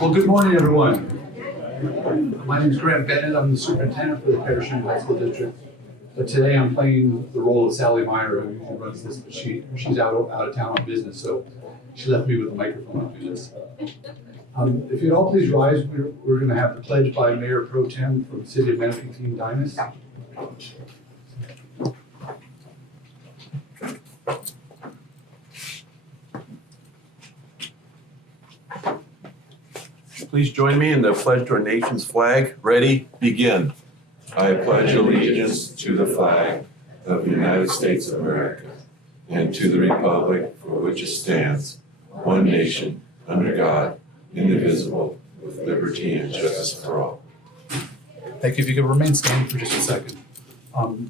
Well, good morning, everyone. My name is Grant Bennett. I'm the superintendent for the Parish Union High School District. But today I'm playing the role of Sally Meyer, who usually runs this, but she's out of town on business, so she left me with a microphone to do this. If you'd all please rise, we're going to have the pledge by Mayor Pro Tem from the City of Menifee, Team Dinas. Please join me in the pledge to our nation's flag. Ready? Begin. I pledge allegiance to the flag of the United States of America and to the republic for which it stands, one nation, under God, indivisible, with liberty and justice for all. Thank you. If you could remain standing for just a second.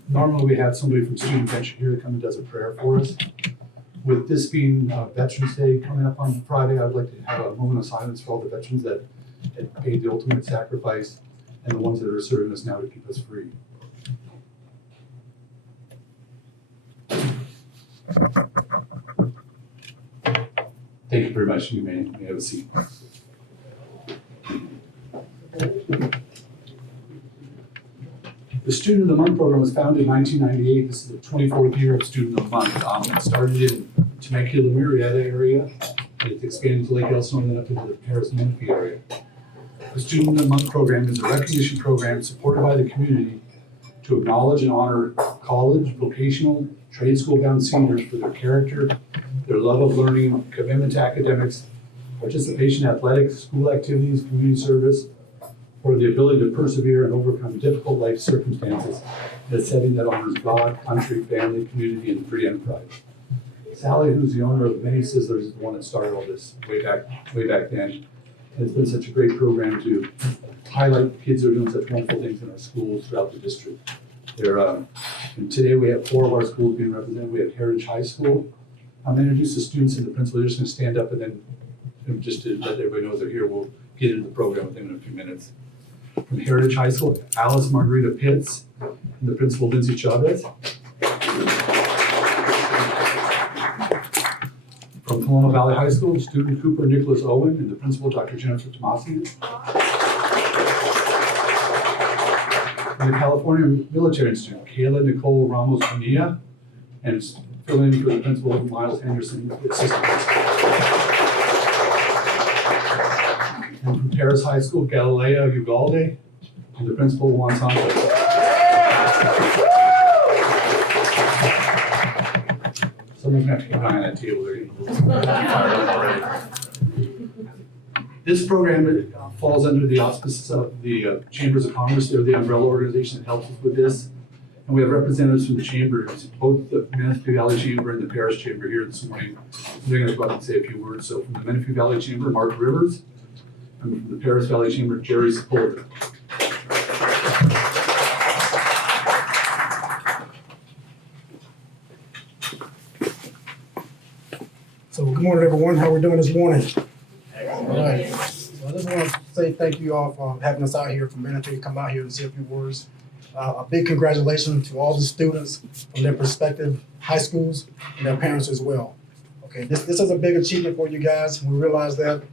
Normally we have somebody from Student Venture here that comes and does a prayer for us. With this being Veterans Day coming up on Friday, I'd like to have a moment of silence for all the veterans that had paid the ultimate sacrifice and the ones that are serving us now to keep us free. Thank you very much. You may have a seat. The Student of the Month program was founded in 1998. This is the 24th year of Student of the Month. It started in Temecula, Murrieta area, and it's expanded to Lake Elsinore and then up into the Paris Menifee area. The Student of the Month program is a recognition program supported by the community to acknowledge and honor college, vocational, trade school-bound seniors for their character, their love of learning, commitment to academics, participation in athletics, school activities, community service, or the ability to persevere and overcome difficult life circumstances in a setting that honors God, country, family, community, and free enterprise. Sally, who's the owner of many Sizzlers, is the one that started all this way back then. And it's been such a great program to highlight the kids who are doing such wonderful things in our schools throughout the district. And today we have 4 of our schools being represented. We have Heritage High School. I'm going to introduce the students and the principal. They're just going to stand up, and then just to let everybody know they're here, we'll get into the program with them in a few minutes. From Heritage High School, Alice Margarita Pitts, and the principal, Lindsay Chavez. From Coloma Valley High School, student Cooper Nicholas Owen, and the principal, Dr. Jennifer Tomasi. From the California Military Institute, Kayla Nicole Ramos Bonilla, and filling in for the principal, Miles Henderson, assistant principal. And from Paris High School, Galilea Ugalde, and the principal, Juan Santos. Someone's gonna have to keep an eye on that table. They're getting a little fired up already. This program falls under the auspices of the Chambers of Commerce. They're the umbrella organization that helps us with this. And we have representatives from the chambers, both the Menifee Valley Chamber and the Parish Chamber here this morning. They're gonna go out and say a few words. So from the Menifee Valley Chamber, Mark Rivers. And from the Paris Valley Chamber, Jerry Sepulveda. So good morning, everyone. How we doing this morning? All right. So I just want to say thank you all for having us out here from Menifee to come out here and say a few words. A big congratulations to all the students from their respective high schools and their parents as well. Okay, this is a big achievement for you guys. We realize that.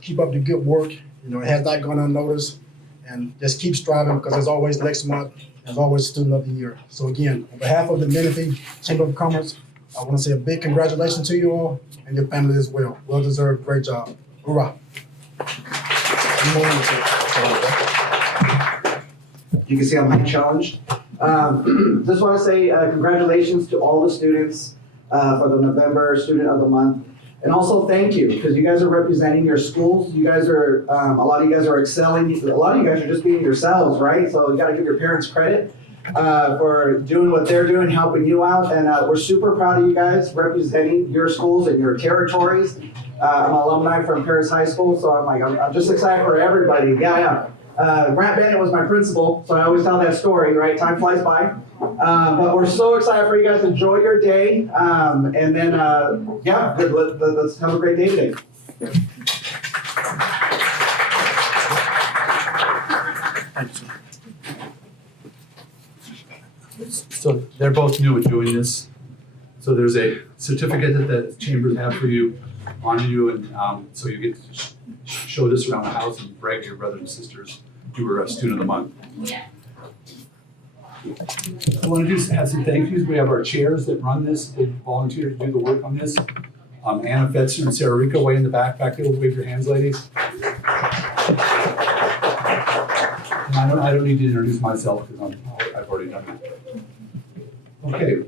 Keep up the good work. You know, it has not gone unnoticed, and just keep striving because there's always next month. There's always Student of the Year. So again, on behalf of the Menifee Chamber of Commerce, I want to say a big congratulations to you all and your family as well. Well deserved. Great job. Hoorah. You can see I'm mic challenged. Just want to say congratulations to all the students for the November Student of the Month. And also thank you, because you guys are representing your schools. You guys are, a lot of you guys are excelling. A lot of you guys are just being yourselves, right? So you got to give your parents credit for doing what they're doing, helping you out. And we're super proud of you guys representing your schools and your territories. I'm an alumni from Paris High School, so I'm just excited for everybody. Yeah. Grant Bennett was my principal, so I always tell that story, right? Time flies by. But we're so excited for you guys to enjoy your day. And then, yeah, good. Let's have a great day today. So they're both new at doing this. So there's a certificate that the chambers have for you, on you, and so you get to show this around the house and brag to your brothers and sisters you were a student of the month. I want to have some thank yous. We have our chairs that run this, they volunteer to do the work on this. Anna Fetzer and Sarah Rico way in the back there. Wave your hands, ladies. And I don't need to introduce myself because I've already done it. Okay,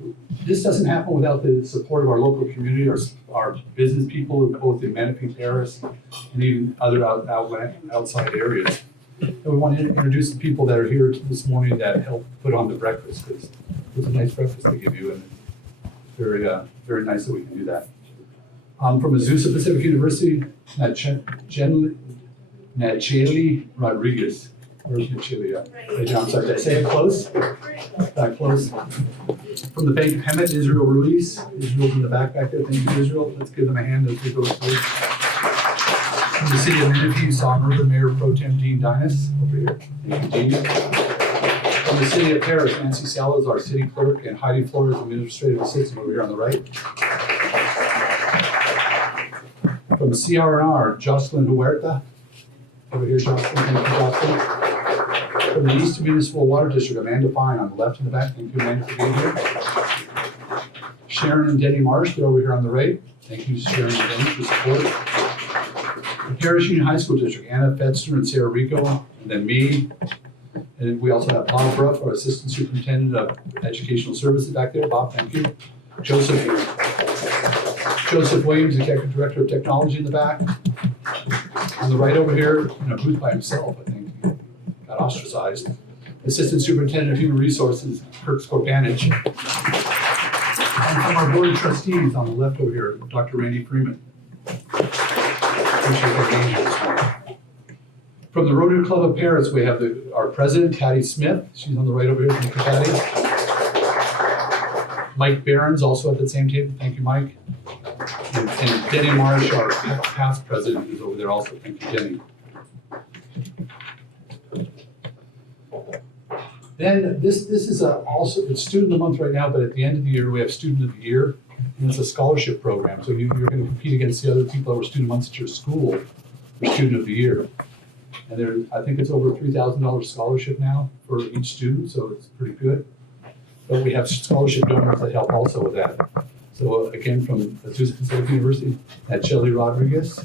this doesn't happen without the support of our local community, our business people, both in Menifee, Paris, and even other outside areas. And we want to introduce the people that are here this morning that helped put on the breakfast, because it was a nice breakfast they give you, and very, very nice that we can do that. From Azusa Pacific University, Nacheli Rodriguez. Where's Nacheli? I'm sorry, did I say it close? That close. From the Bank of Hemet, Israel Ruiz. Israel's in the back there. Thank you, Israel. Let's give them a hand as we go through. From the city of Menifee, Psalm River Mayor Pro Tem Dean Dinas, over here. Thank you, Dean. From the city of Paris, Nancy Salas, our city clerk, and Heidi Flores, administrative assistant, over here on the right. From the CRNR, Jocelyn Huerta, over here, Jocelyn. Thank you, Jocelyn. From the Eastern Municipal Water District, Amanda Fine on the left and the back. Thank you, Amanda, for being here. Sharon and Denny Marsh, they're over here on the right. Thank you, Sharon and Denny, for support. The Paris Union High School District, Anna Fetzer and Sarah Rico, and then me. And we also have Bob Bruff, our Assistant Superintendent of Educational Services back there. Bob, thank you. Joseph Williams, Executive Director of Technology in the back. On the right over here, in a booth by himself, I think, he got ostracized. Assistant Superintendent of Human Resources, Kirk Skorbanich. And from our Board of Trustees on the left over here, Dr. Randy Freeman. Appreciate their being here this morning. From the Rotary Club of Paris, we have our president, Patty Smith. She's on the right over here. Thank you, Patty. Mike Behrens, also at the same table. Thank you, Mike. And Denny Marsh, our past president, is over there also. Thank you, Denny. Then this is also, it's Student of the Month right now, but at the end of the year, we have Student of the Year, and it's a scholarship program. So you're going to compete against the other people that were Student of the Month at your school for Student of the Year. And I think it's over a $3,000 scholarship now for each student, so it's pretty good. But we have scholarship donors that help also with that. So again, from Azusa Pacific University, Nacheli Rodriguez.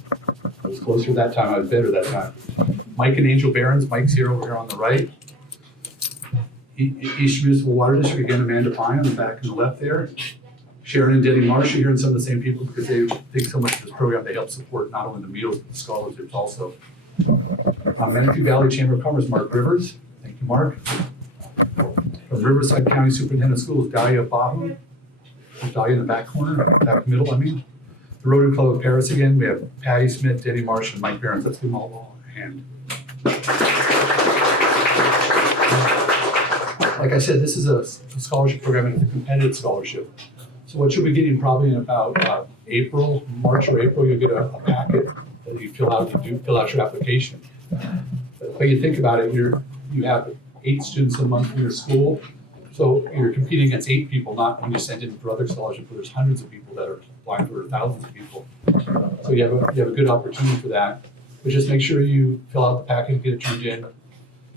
I was closer that time, I was better that time. Mike and Angel Behrens, Mike's here over here on the right. East Municipal Water District, again, Amanda Fine on the back and the left there. Sharon and Denny Marsh are here, and some of the same people because they think so much of this program, they help support not only the meals, but the scholarships also. Menifee Valley Chamber of Commerce, Mark Rivers. Thank you, Mark. From Riverside County Superintendent of Schools, Dahlia Bahu. Dahlia in the back corner, back middle, I mean. The Rotary Club of Paris again, we have Patty Smith, Denny Marsh, and Mike Behrens. Let's give them all a hand. Like I said, this is a scholarship program, and it's a competitive scholarship. So what you'll be getting probably in about March or April, you'll get a packet that you fill out. You do fill out your application. But you think about it, you have 8 students a month in your school. So you're competing against 8 people, not when you send in for other scholarships, where there's hundreds of people that are applying for thousands of people. So you have a good opportunity for that. But just make sure you fill out the packet, get it turned in.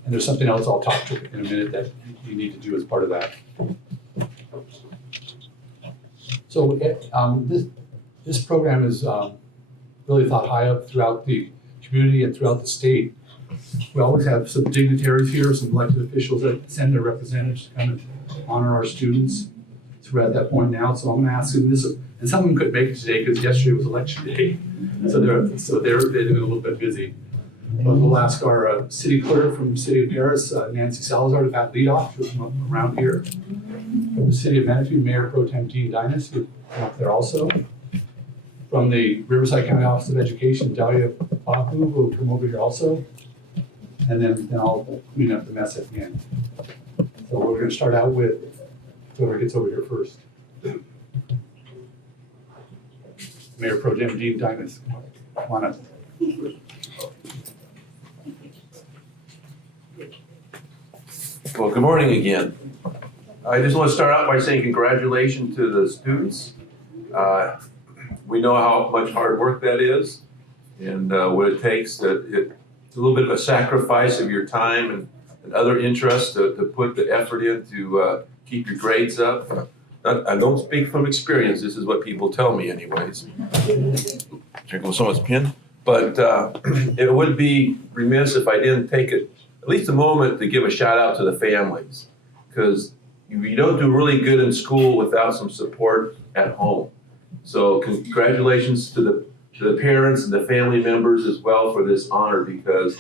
And there's something else I'll talk to you in a minute that you need to do as part of that. So this program is really thought high of throughout the community and throughout the state. We always have some dignitaries here, some elected officials that send their representatives to come and honor our students. So we're at that point now. So I'm going to ask them this, and some of them couldn't make it today because yesterday was election day. So they're a little bit busy. But we'll ask our city clerk from the city of Paris, Nancy Salazar, to lead off from around here. From the city of Menifee, Mayor Pro Tem Dean Dinas, who's up there also. From the Riverside County Office of Education, Dahlia Bahu will come over here also. And then I'll clean up the mess at the end. So we're going to start out with whoever gets over here first. Mayor Pro Tem Dean Dinas, come on up. Well, good morning again. I just want to start out by saying congratulations to the students. We know how much hard work that is, and what it takes. It's a little bit of a sacrifice of your time and other interests to put the effort in to keep your grades up. I don't speak from experience. This is what people tell me anyways. There goes someone's pen. But it would be remiss if I didn't take at least a moment to give a shout out to the families, because you don't do really good in school without some support at home. So congratulations to the parents and the family members as well for this honor, because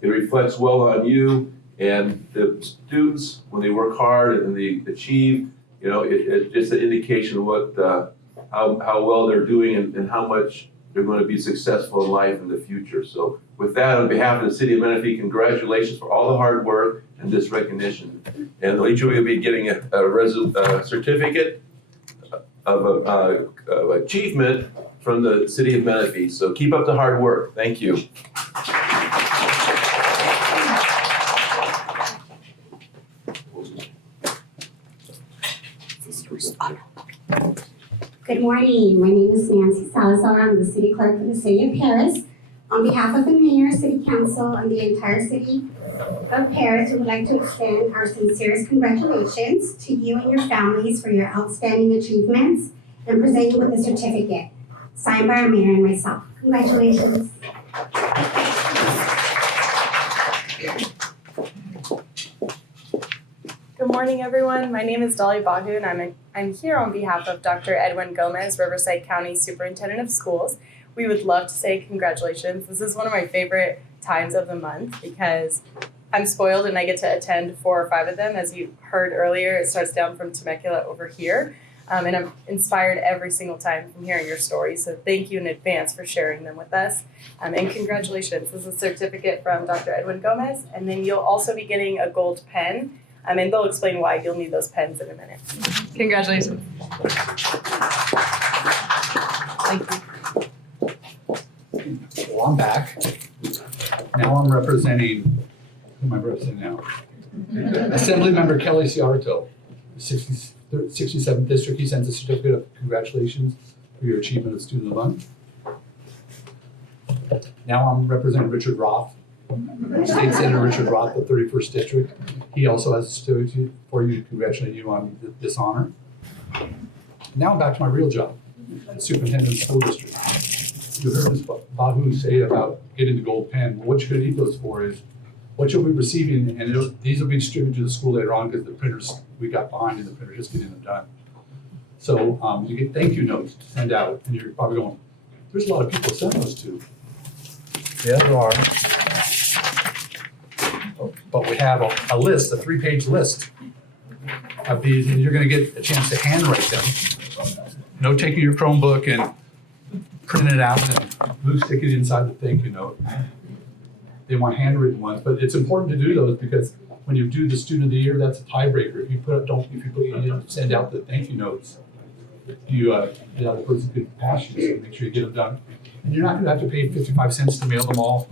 it reflects well on you and the students when they work hard and they achieve. You know, it's just an indication of what how well they're doing and how much they're going to be successful in life in the future. So with that, on behalf of the City of Menifee, congratulations for all the hard work and this recognition. And each of you will be getting a certificate of achievement from the City of Menifee. So keep up the hard work. Thank you. Good morning. My name is Nancy Salazar. I'm the City Clerk for the City of Paris. On behalf of the Mayor, City Council, and the entire City of Paris, we would like to extend our sincerest congratulations to you and your families for your outstanding achievements and present you with a certificate signed by our Mayor and myself. Congratulations. Good morning, everyone. My name is Dolly Bahu, and I'm here on behalf of Dr. Edwin Gomez, Riverside County Superintendent of Schools. We would love to say congratulations. This is one of my favorite times of the month because I'm spoiled and I get to attend 4 or 5 of them. As you heard earlier, it starts down from Temecula over here. And I'm inspired every single time from hearing your stories. So thank you in advance for sharing them with us. And congratulations. This is a certificate from Dr. Edwin Gomez. And then you'll also be getting a gold pen. And they'll explain why you'll need those pens in a minute. Congratulations. Thank you. Well, I'm back. Now I'm representing, who am I representing now? Assemblymember Kelly Ciarto, 67th District. He sends a certificate of congratulations for your achievement of Student of the Month. Now I'm representing Richard Roth, State Senator Richard Roth, the 31st District. He also has a certificate for you to congratulate you on this honor. Now I'm back to my real job, the Superintendent of the School District. You heard Ms. Bahu say about getting the gold pen. Well, what you're going to need those for is what you'll be receiving, and these will be distributed to the school later on because the printers, we got behind in the printer just getting them done. So you get thank you notes to send out, and you're probably going, there's a lot of people to send those to. Yeah, there are. But we have a list, a 3-page list of these, and you're going to get a chance to handwrite them. No taking your Chromebook and printing it out and glue stick it inside the thank you note. They want handwritten ones, but it's important to do those because when you do the Student of the Year, that's a tiebreaker. If you send out the thank you notes, the other person could pass you, so make sure you get them done. And you're not going to have to pay 55 cents to mail them all.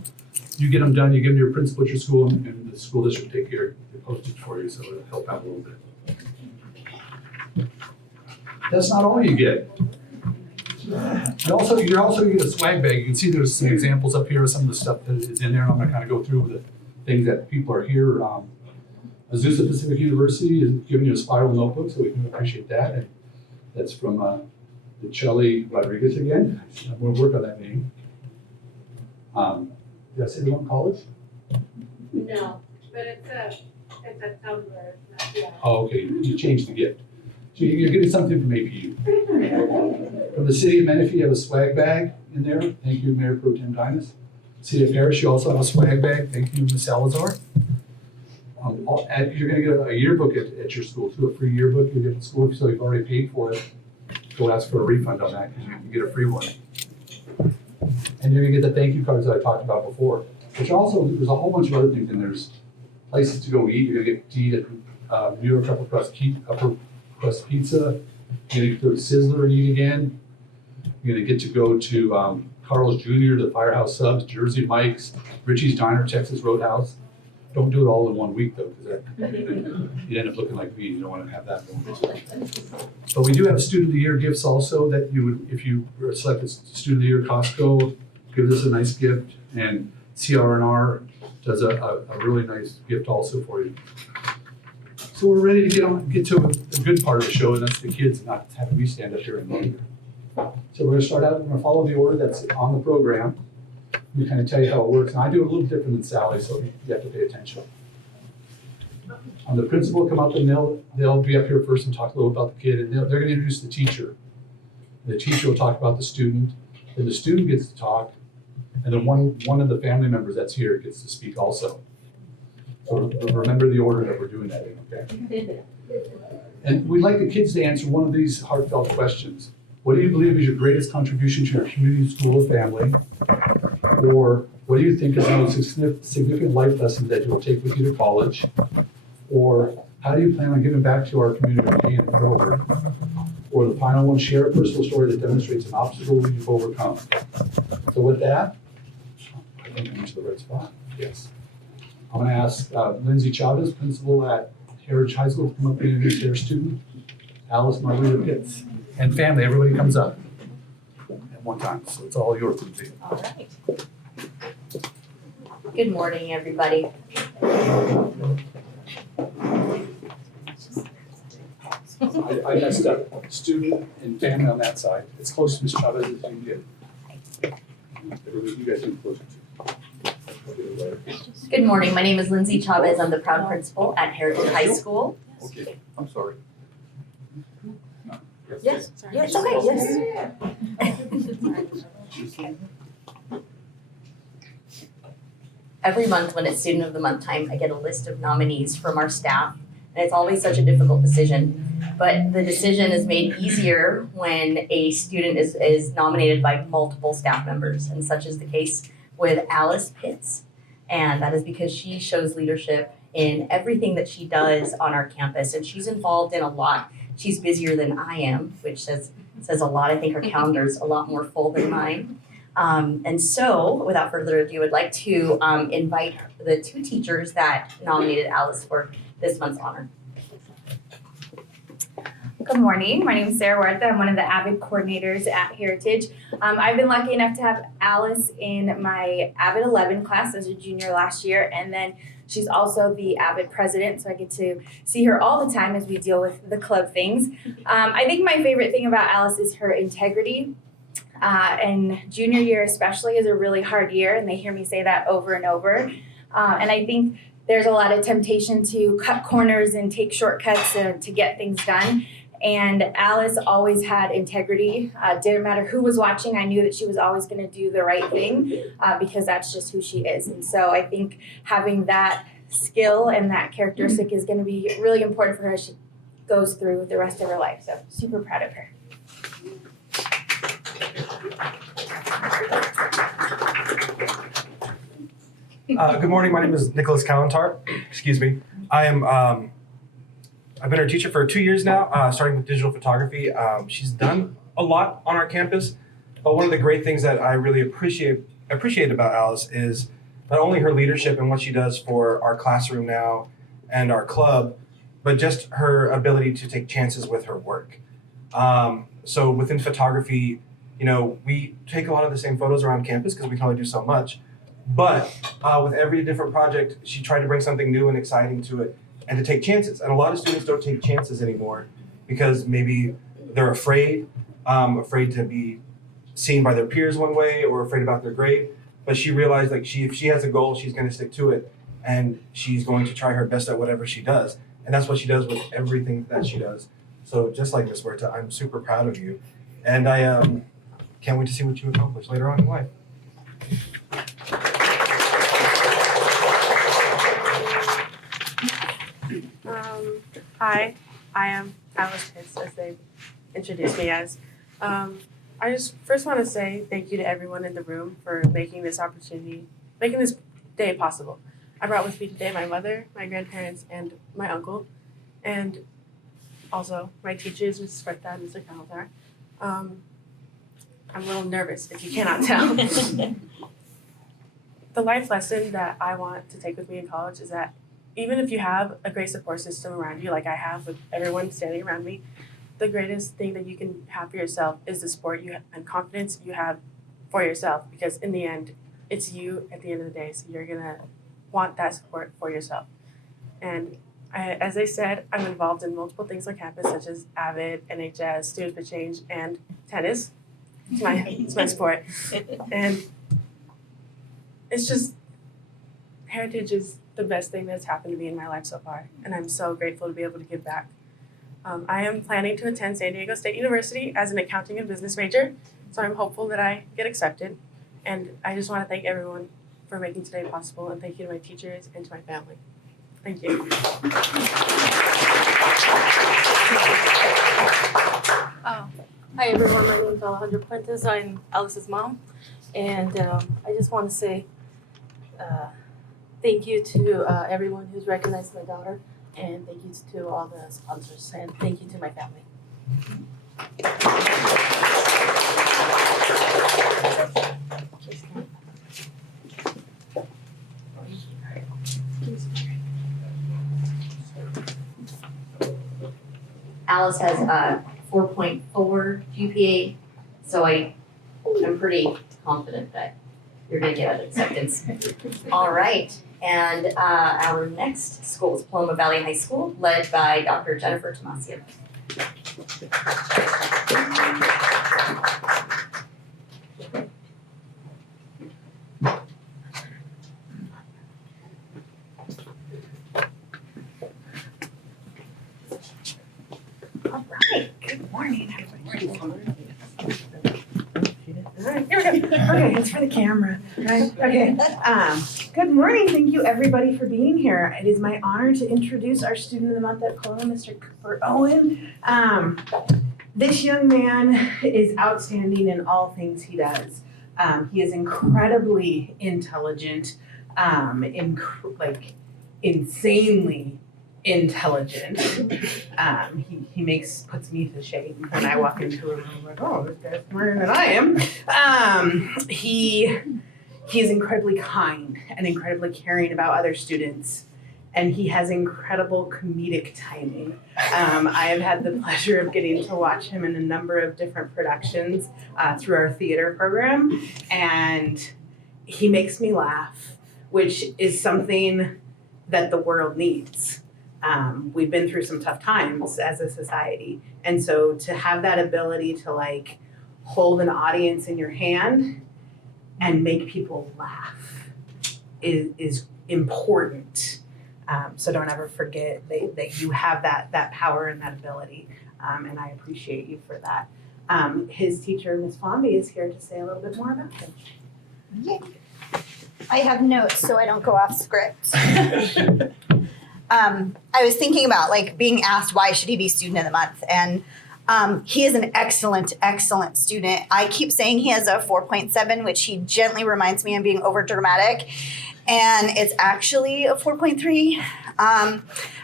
You get them done, you give them to your principal at your school, and the school district will take care of the postage for you, so it'll help out a little bit. That's not all you get. You're also going to get a swag bag. You can see there's some examples up here of some of the stuff that is in there, and I'm going to kind of go through the things that people are here. Azusa Pacific University is giving you a spiral notebook, so we can appreciate that. And that's from the Chelly Rodriguez again. I'm going to work on that name. Did I say the one college? No, but it's a Tumblr. Yeah. Oh, okay. You changed the gift. So you're getting something from APU. From the City of Menifee, you have a swag bag in there. Thank you, Mayor Pro Tem Dinas. City of Paris, you also have a swag bag. Thank you, Ms. Salazar. You're going to get a yearbook at your school too, a free yearbook you get at school. So you've already paid for it. Go ask for a refund on that because you can get a free one. And you're going to get the thank you cards that I talked about before. Which also, there's a whole bunch of other things, and there's places to go eat. You're going to get to eat at New York Upper Crust Pizza. You're going to go to Sizzler and eat again. You're going to get to go to Carl's Jr., the Firehouse Subs, Jersey Mike's, Richie's Diner, Texas Roadhouse. Don't do it all in 1 week though, because you'd end up looking like me. You don't want to have that going. But we do have Student of the Year gifts also that you would, if you were selected Student of the Year, Costco, gives us a nice gift, and CR&R does a really nice gift also for you. So we're ready to get to the good part of the show, and that's the kids, not having me stand up here and longer. So we're gonna start out, we're gonna follow the order that's on the program. Let me kind of tell you how it works, and I do it a little different than Sally, so you have to pay attention. The principal will come up and they'll be up here first and talk a little about the kid, and they're gonna introduce the teacher. The teacher will talk about the student, then the student gets to talk, and then one of the family members that's here gets to speak also. So remember the order that we're doing that in, okay? And we'd like the kids to answer one of these heartfelt questions. What do you believe is your greatest contribution to your community, school, or family? Or what do you think is the most significant life lesson that you will take with you to college? Or how do you plan on giving back to our community or paying it forward? Or the final one, share a personal story that demonstrates an obstacle you've overcome. So with that, I think I'm into the right spot. Yes. I'm going to ask Lindsay Chavez, principal at Heritage High School, to come up and introduce their student, Alice Marlita Pitts. And family, everybody comes up at one time. So it's all yours, Lindsay. All right. Good morning, everybody. I messed up. Student and family on that side. It's close to Ms. Chavez as you can get. You guys are closer to. Good morning. My name is Lindsay Chavez. I'm the proud principal at Heritage High School. Okay, I'm sorry. No. Yes. Yes. Okay. Yes. Every month when it's Student of the Month time, I get a list of nominees from our staff, and it's always such a difficult decision. But the decision is made easier when a student is nominated by multiple staff members, and such is the case with Alice Pitts. And that is because she shows leadership in everything that she does on our campus, and she's involved in a lot. She's busier than I am, which says a lot. I think her calendar's a lot more full than mine. And so, without further ado, I'd like to invite the two teachers that nominated Alice for this month's honor. Good morning. My name is Sarah Huerta. I'm one of the AVID coordinators at Heritage. I've been lucky enough to have Alice in my AVID 11 class as a junior last year, and then she's also the AVID president, so I get to see her all the time as we deal with the club things. I think my favorite thing about Alice is her integrity. And junior year especially is a really hard year, and they hear me say that over and over. And I think there's a lot of temptation to cut corners and take shortcuts to get things done. And Alice always had integrity. Didn't matter who was watching, I knew that she was always going to do the right thing because that's just who she is. And so I think having that skill and that characteristic is going to be really important for her as she goes through the rest of her life. So super proud of her. Good morning. My name is Nicholas Kalantar. Excuse me. I've been her teacher for 2 years now, starting with digital photography. She's done a lot on our campus, but one of the great things that I really appreciate about Alice is not only her leadership and what she does for our classroom now and our club, but just her ability to take chances with her work. So within photography, we take a lot of the same photos around campus because we can only do so much. But with every different project, she tried to bring something new and exciting to it and to take chances. And a lot of students don't take chances anymore because maybe they're afraid to be seen by their peers one way or afraid about their grade. But she realized if she has a goal, she's going to stick to it and she's going to try her best at whatever she does. And that's what she does with everything that she does. So just like Ms. Huerta, I'm super proud of you. And I can't wait to see what you accomplish later on in life. Hi, I am Alice Pitts, as they introduced me as. I just first want to say thank you to everyone in the room for making this day possible. I brought with me today my mother, my grandparents, and my uncle, and also my teachers, Mrs. Huerta and Mr. Kalantar. I'm a little nervous, if you cannot tell. The life lesson that I want to take with me in college is that even if you have a great support system around you, like I have with everyone standing around me, the greatest thing that you can have for yourself is the support you have and confidence you have for yourself, because in the end, it's you at the end of the day, so you're gonna want that support for yourself. And as I said, I'm involved in multiple things on campus, such as AVID, NHS, Students for Change, and tennis. It's my sport. And it's just, Heritage is the best thing that's happened to me in my life so far, and I'm so grateful to be able to give back. I am planning to attend San Diego State University as an accounting and business major, so I'm hopeful that I get accepted. And I just want to thank everyone for making today possible, and thank you to my teachers and to my family. Thank you. Hi everyone, my name is Alejandra Puentes. I'm Alice's mom, and I just want to say thank you to everyone who's recognized my daughter, and thank you to all the sponsors, and thank you to my family. Alice has a 4.4 GPA, so I'm pretty confident that you're gonna get an acceptance. All right, and our next school is Paloma Valley High School, led by Dr. Jennifer Tomasio. All right, good morning, everybody. All right, here we go. Okay, it's for the camera, right? Okay. Good morning. Thank you, everybody, for being here. It is my honor to introduce our student of the month at Paloma, Mr. Cooper Owen. This young man is outstanding in all things he does. He is incredibly intelligent, insanely intelligent. He puts me to shame when I walk into a room like, oh, this guy's smarter than I am. He is incredibly kind and incredibly caring about other students, and he has incredible comedic timing. I have had the pleasure of getting to watch him in a number of different productions through our theater program, and he makes me laugh, which is something that the world needs. We've been through some tough times as a society. And so to have that ability to hold an audience in your hand and make people laugh is important. So don't ever forget that you have that power and that ability. And I appreciate you for that. His teacher, Ms. Fomby, is here to say a little bit more about him. Yay. I have notes so I don't go off script. I was thinking about being asked why should he be student of the month, and he is an excellent student. I keep saying he has a 4.7, which he gently reminds me I'm being over dramatic, and it's actually a 4.3.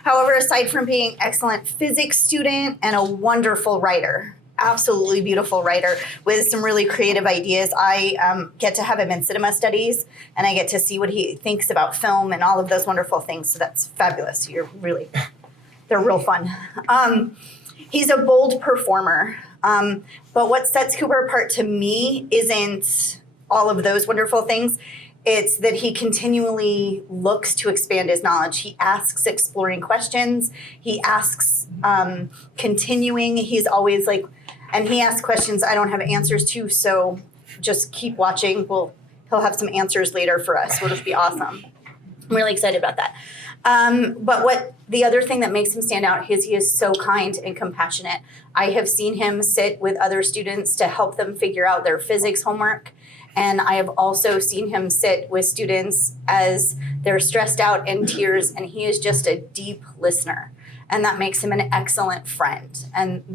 However, aside from being excellent physics student and a wonderful writer, absolutely beautiful writer with some really creative ideas. I get to have him in cinema studies, and I get to see what he thinks about film and all of those wonderful things. So that's fabulous. They're real fun. He's a bold performer. But what sets Cooper apart to me isn't all of those wonderful things. It's that he continually looks to expand his knowledge. He asks exploring questions. He asks continuing. He's always and he asks questions I don't have answers to, so just keep watching. He'll have some answers later for us. It'll just be awesome. I'm really excited about that. But the other thing that makes him stand out is he is so kind and compassionate. I have seen him sit with other students to help them figure out their physics homework. And I have also seen him sit with students as they're stressed out in tears, and he is just a deep listener. And that makes him an excellent friend. And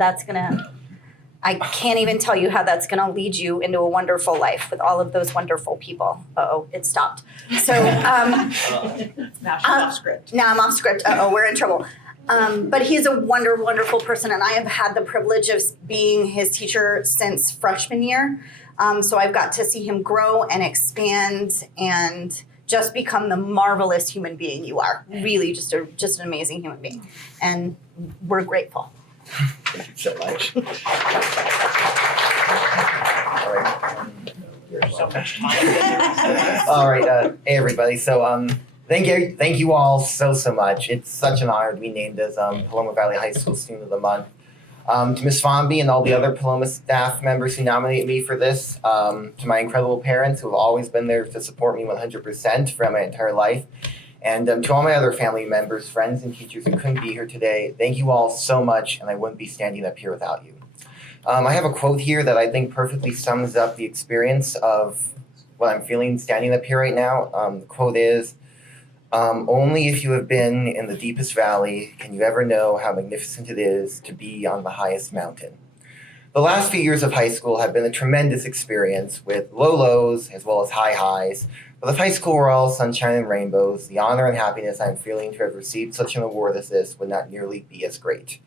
I can't even tell you how that's gonna lead you into a wonderful life with all of those wonderful people. Uh-oh, it stopped. So, Now she's off script. Now I'm off script. Uh-oh, we're in trouble. But he's a wonderful person, and I have had the privilege of being his teacher since freshman year. So I've got to see him grow and expand and just become the marvelous human being you are. Really just an amazing human being. And we're grateful. Thank you so much. All right, your so much time. All right, hey everybody. So thank you all so much. It's such an honor to be named as Paloma Valley High School Student of the Month. To Ms. Fonby and all the other Paloma staff members who nominated me for this, to my incredible parents who have always been there to support me 100% throughout my entire life, and to all my other family members, friends, and teachers who couldn't be here today, thank you all so much, and I wouldn't be standing up here without you. I have a quote here that I think perfectly sums up the experience of what I'm feeling standing up here right now. The quote is, only if you have been in the deepest valley can you ever know how magnificent it is to be on the highest mountain. The last few years of high school have been a tremendous experience with low lows as well as high highs. But if high school were all sunshine and rainbows, the honor and happiness I'm feeling to have received such an award as this would not nearly be as great.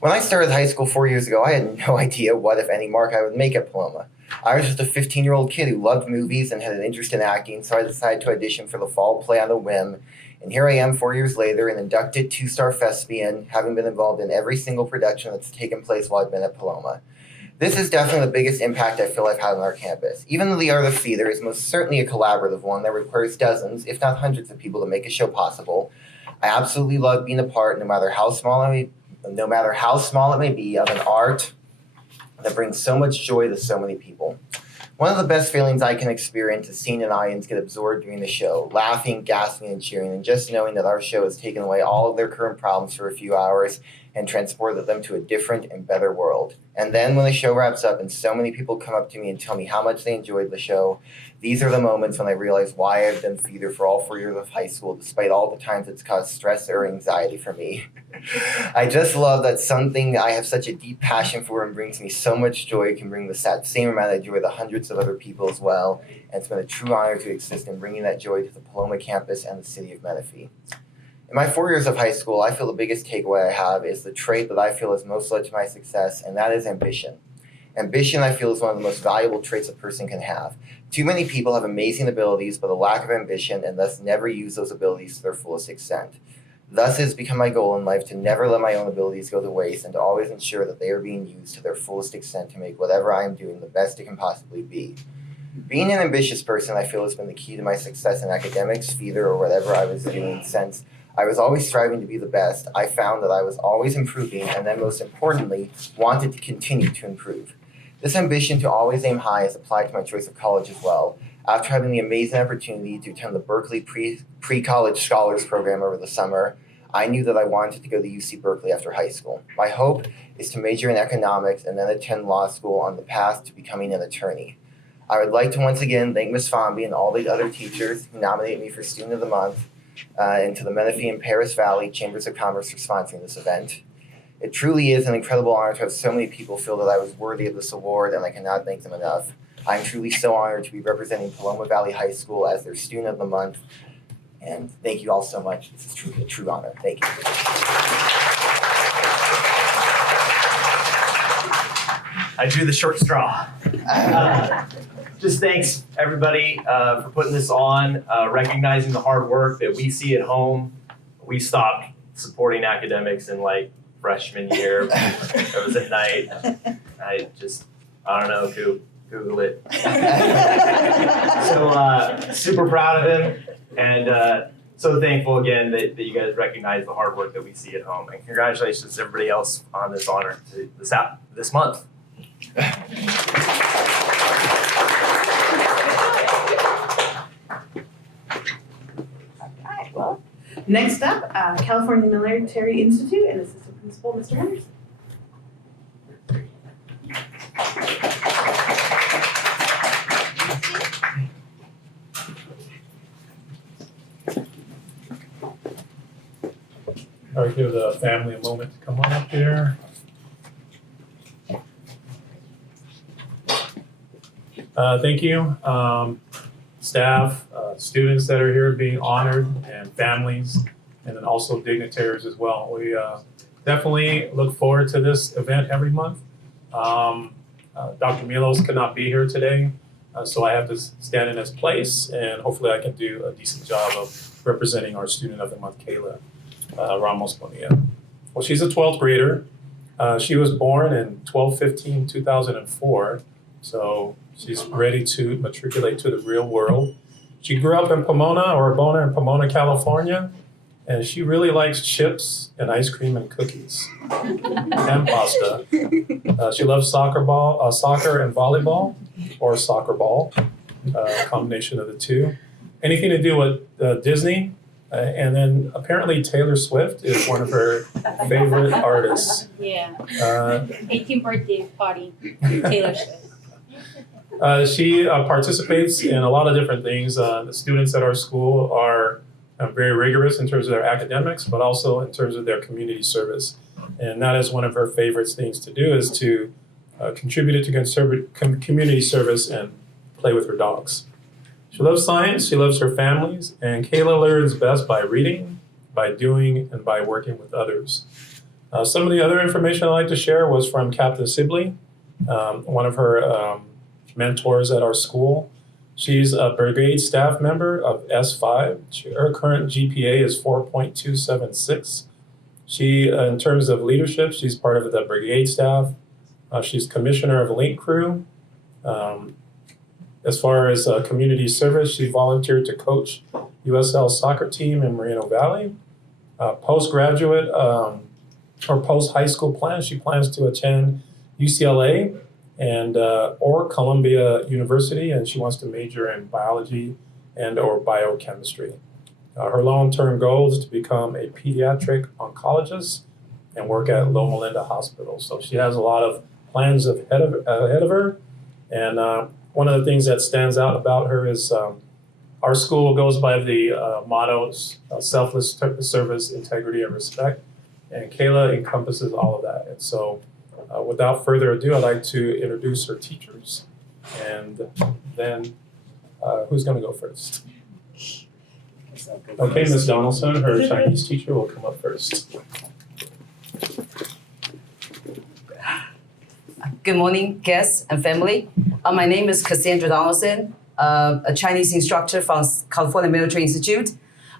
When I started high school 4 years ago, I had no idea what, if any, mark I would make at Paloma. I was just a 15-year-old kid who loved movies and had an interest in acting, so I decided to audition for the fall play on a whim. And here I am 4 years later, an inducted 2-star thespian, having been involved in every single production that's taken place while I've been at Paloma. This is definitely the biggest impact I feel I've had on our campus. Even though the art of theater is most certainly a collaborative one that requires dozens, if not hundreds of people to make a show possible, I absolutely love being a part, no matter how small it may be, of an art that brings so much joy to so many people. One of the best feelings I can experience is seeing an audience get absorbed during the show, laughing, gasping, and cheering, and just knowing that our show has taken away all of their current problems for a few hours and transported them to a different and better world. And then when the show wraps up and so many people come up to me and tell me how much they enjoyed the show, these are the moments when I realize why I've done theater for all 4 years of high school, despite all the times it's caused stress or anxiety for me. I just love that something I have such a deep passion for and brings me so much joy can bring that same amount of joy to hundreds of other people as well. And it's been a true honor to exist in bringing that joy to the Paloma campus and the city of Menifee. In my 4 years of high school, I feel the biggest takeaway I have is the trait that I feel has most led to my success, and that is ambition. Ambition, I feel, is one of the most valuable traits a person can have. Too many people have amazing abilities, but a lack of ambition, and thus never use those abilities to their fullest extent. Thus, it has become my goal in life to never let my own abilities go to waste and to always ensure that they are being used to their fullest extent to make whatever I am doing the best it can possibly be. Being an ambitious person, I feel, has been the key to my success in academics, theater, or whatever I was doing since I was always striving to be the best. I found that I was always improving and then, most importantly, wanted to continue to improve. This ambition to always aim high is applied to my choice of college as well. After having the amazing opportunity to attend the Berkeley Pre-College Scholars Program over the summer, I knew that I wanted to go to UC Berkeley after high school. My hope is to major in economics and then attend law school on the path to becoming an attorney. I would like to once again thank Ms. Fonby and all the other teachers who nominated me for Student of the Month, and to the Menifee and Paris Valley Chambers of Commerce for sponsoring this event. It truly is an incredible honor to have so many people feel that I was worthy of this award, and I cannot thank them enough. I'm truly so honored to be representing Paloma Valley High School as their Student of the Month, and thank you all so much. This is truly a true honor. Thank you. I drew the short straw. Just thanks everybody for putting this on, recognizing the hard work that we see at home. We stopped supporting academics in like freshman year. There was a night, I don't know, Google it. So super proud of him, and so thankful again that you guys recognize the hard work that we see at home. And congratulations to everybody else on this honor this month. Alright, well, next up, California Military Institute and Assistant Principal, Mr. Henderson. All right, give the family a moment to come on up here. Thank you, staff, students that are here being honored, and families, and then also dignitaries as well. We definitely look forward to this event every month. Dr. Milos could not be here today, so I have to stand in his place, and hopefully I can do a decent job of representing our Student of the Month, Kayla Ramos Bonilla. Well, she's a 12th grader. She was born in 12/15/2004 So she's ready to matriculate to the real world. She grew up in Pomona, California, and she really likes chips and ice cream and cookies and pasta. She loves soccer and volleyball, or soccer ball, a combination of the two. Anything to do with Disney, and then apparently Taylor Swift is one of her favorite artists. Yeah. 18th birthday party, Taylor Swift. She participates in a lot of different things. The students at our school are very rigorous in terms of their academics, but also in terms of their community service. And that is one of her favorite things to do, is to contribute to community service and play with her dogs. She loves science, she loves her families, and Kayla learns best by reading, by doing, and by working with others. Some of the other information I'd like to share was from Captain Sibley, one of her mentors at our school. She's a brigade staff member of S5. Her current GPA is 4.276. She, in terms of leadership, she's part of the brigade staff. She's commissioner of Link Crew. As far as community service, she volunteered to coach USL soccer team in Moreno Valley. Postgraduate or post-high school plans, she plans to attend UCLA and or Columbia University, and she wants to major in biology and or biochemistry. Her long-term goal is to become a pediatric oncologist and work at Loma Linda Hospital. So she has a lot of plans ahead of her. And one of the things that stands out about her is our school goes by the mottos, selfless service, integrity, and respect. And Kayla encompasses all of that. And so without further ado, I'd like to introduce her teachers. And then who's going to go first? Okay, Ms. Donaldson, her Chinese teacher, will come up first. Good morning, guests and family. My name is Cassandra Donaldson, a Chinese instructor from California Military Institute.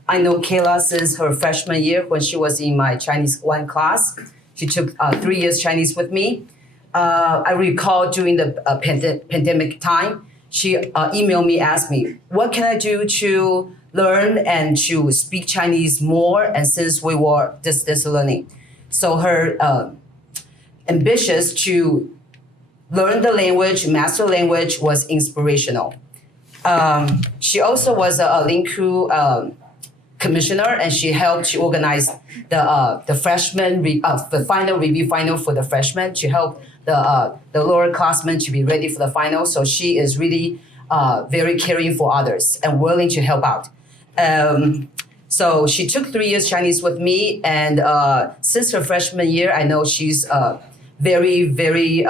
I know Kayla since her freshman year when she was in my Chinese 1 class. She took 3 years Chinese with me. I recall during the pandemic time, she emailed me, asked me, what can I do to learn and to speak Chinese more? And since we were distance learning. So her ambitious to learn the language, master language was inspirational. She also was a Link Crew commissioner, and she helped to organize the freshman the final review final for the freshmen to help the lower classmen to be ready for the final. So she is really very caring for others and willing to help out. So she took 3 years Chinese with me, and since her freshman year, I know she's very, very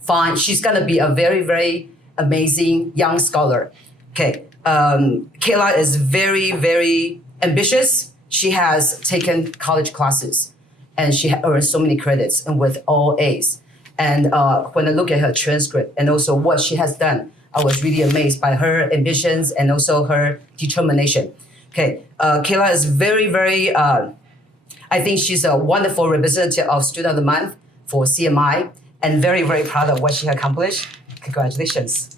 fine. She's gonna be a very, very amazing young scholar. Okay, Kayla is very, very ambitious. She has taken college classes, and she earned so many credits and with all A's. And when I look at her transcript and also what she has done, I was really amazed by her ambitions and also her determination. Okay, Kayla is very, very, I think she's a wonderful representative of Student of the Month for CMI, and very, very proud of what she accomplished. Congratulations.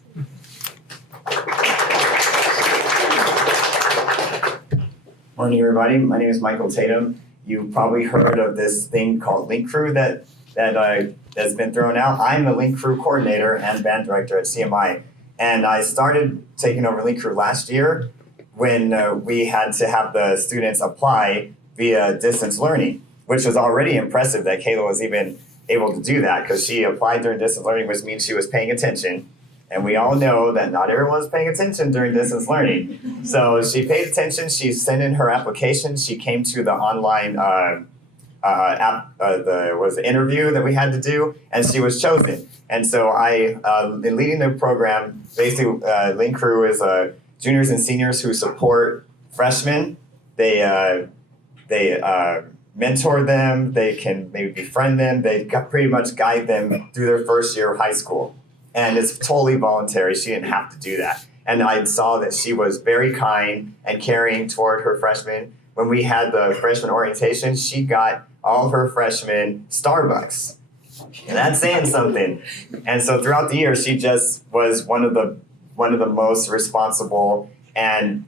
Morning, everybody. My name is Michael Tatum. You've probably heard of this thing called Link Crew that's been thrown out. I'm the Link Crew coordinator and band director at CMI. And I started taking over Link Crew last year when we had to have the students apply via distance learning, which was already impressive that Kayla was even able to do that because she applied during distance learning, which means she was paying attention. And we all know that not everyone was paying attention during distance learning. So she paid attention, she sent in her application, she came to the online interview that we had to do, and she was chosen. And so I, in leading the program, basically Link Crew is juniors and seniors who support freshmen. They mentor them, they can maybe befriend them, they pretty much guide them through their first year of high school. And it's totally voluntary, she didn't have to do that. And I saw that she was very kind and caring toward her freshmen. When we had the freshman orientation, she got all of her freshmen Starbucks. And that's saying something. And so throughout the year, she just was one of the most responsible and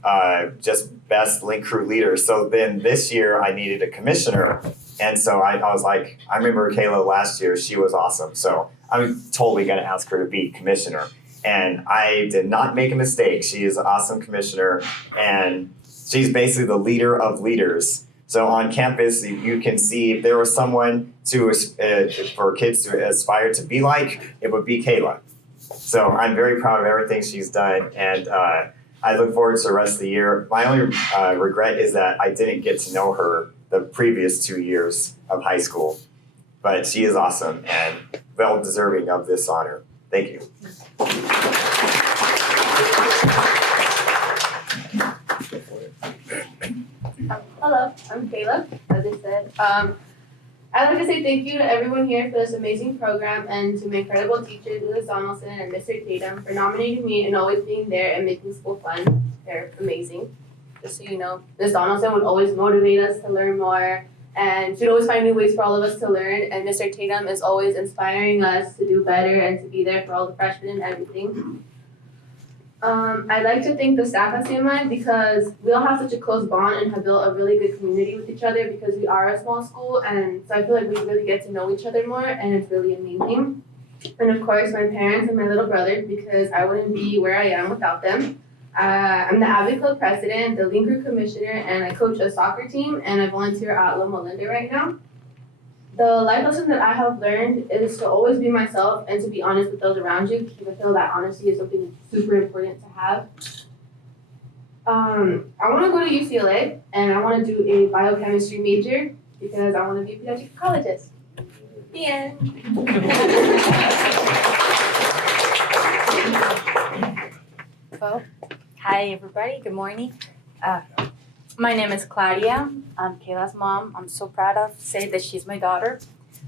just best link crew leaders. So then this year I needed a commissioner. And so I was like, I remember Kayla last year, she was awesome. So I'm totally gonna ask her to be commissioner. And I did not make a mistake. She is an awesome commissioner, and she's basically the leader of leaders. So on campus, you can see if there was someone for kids to aspire to be like, it would be Kayla. So I'm very proud of everything she's done, and I look forward to the rest of the year. My only regret is that I didn't get to know her the previous 2 years of high school, but she is awesome and well deserving of this honor. Thank you. Hello, I'm Kayla, as I said. I'd like to say thank you to everyone here for this amazing program and to my incredible teachers, Ms. Donaldson and Mr. Tatum, for nominating me and always being there and making school fun. They're amazing. Just so you know, Ms. Donaldson would always motivate us to learn more, and she'd always find new ways for all of us to learn. And Mr. Tatum is always inspiring us to do better and to be there for all the freshmen and everything. I'd like to thank the staff at CMI because we all have such a close bond and have built a really good community with each other because we are a small school, and so I feel like we really get to know each other more, and it's really amazing. And of course, my parents and my little brother, because I wouldn't be where I am without them. I'm the Avid Club president, the Link Crew commissioner, and I coach a soccer team, and I volunteer at Loma Linda right now. The life lesson that I have learned is to always be myself and to be honest with those around you, because I feel that honesty is something super important to have. I want to go to UCLA, and I want to do a biochemistry major because I want to be a pediatric oncologist. The end. Well, hi everybody, good morning. My name is Claudia. I'm Kayla's mom. I'm so proud of to say that she's my daughter.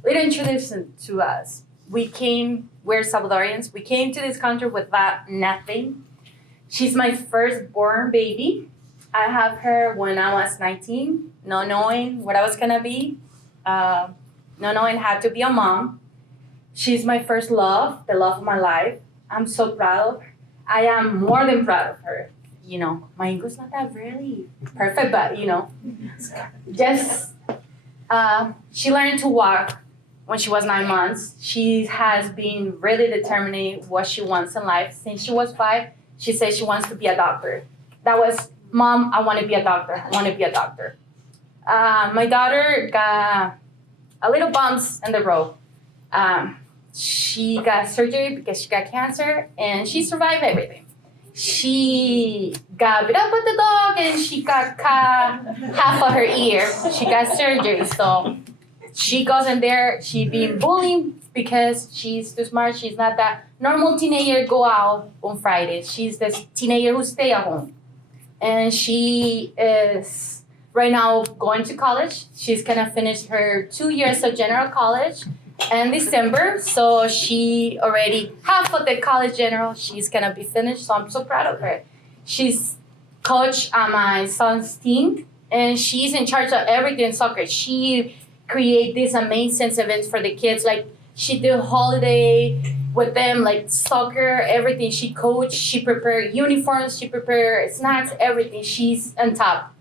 Little introduction to us. We're Salvadorians. We came to this country without nothing. She's my firstborn baby. I have her when I was 19, not knowing what I was gonna be, not knowing how to be a mom. She's my first love, the love of my life. I'm so proud of her. I am more than proud of her. You know, my English not that really perfect, but you know, just she learned to walk when she was 9 months. She has been really determining what she wants in life since she was 5. She said she wants to be a doctor. That was, Mom, I want to be a doctor. I want to be a doctor. My daughter got a little bumps in the road. She got surgery because she got cancer, and she survived everything. She got beat up with the dog, and she got cut half of her ear. She got surgery, so she goes in there. She being bullied because she's too smart. She's not that normal teenager go out on Fridays. She's this teenager who stay at home. And she is right now going to college. She's gonna finish her 2 years of general college in December. So she already half of the college general, she's gonna be finished. So I'm so proud of her. She's coach on my son's team, and she's in charge of everything in soccer. She create these amazing events for the kids. Like she do holiday with them, like soccer, everything. She coach, she prepare uniforms, she prepare snacks, everything. She's on top.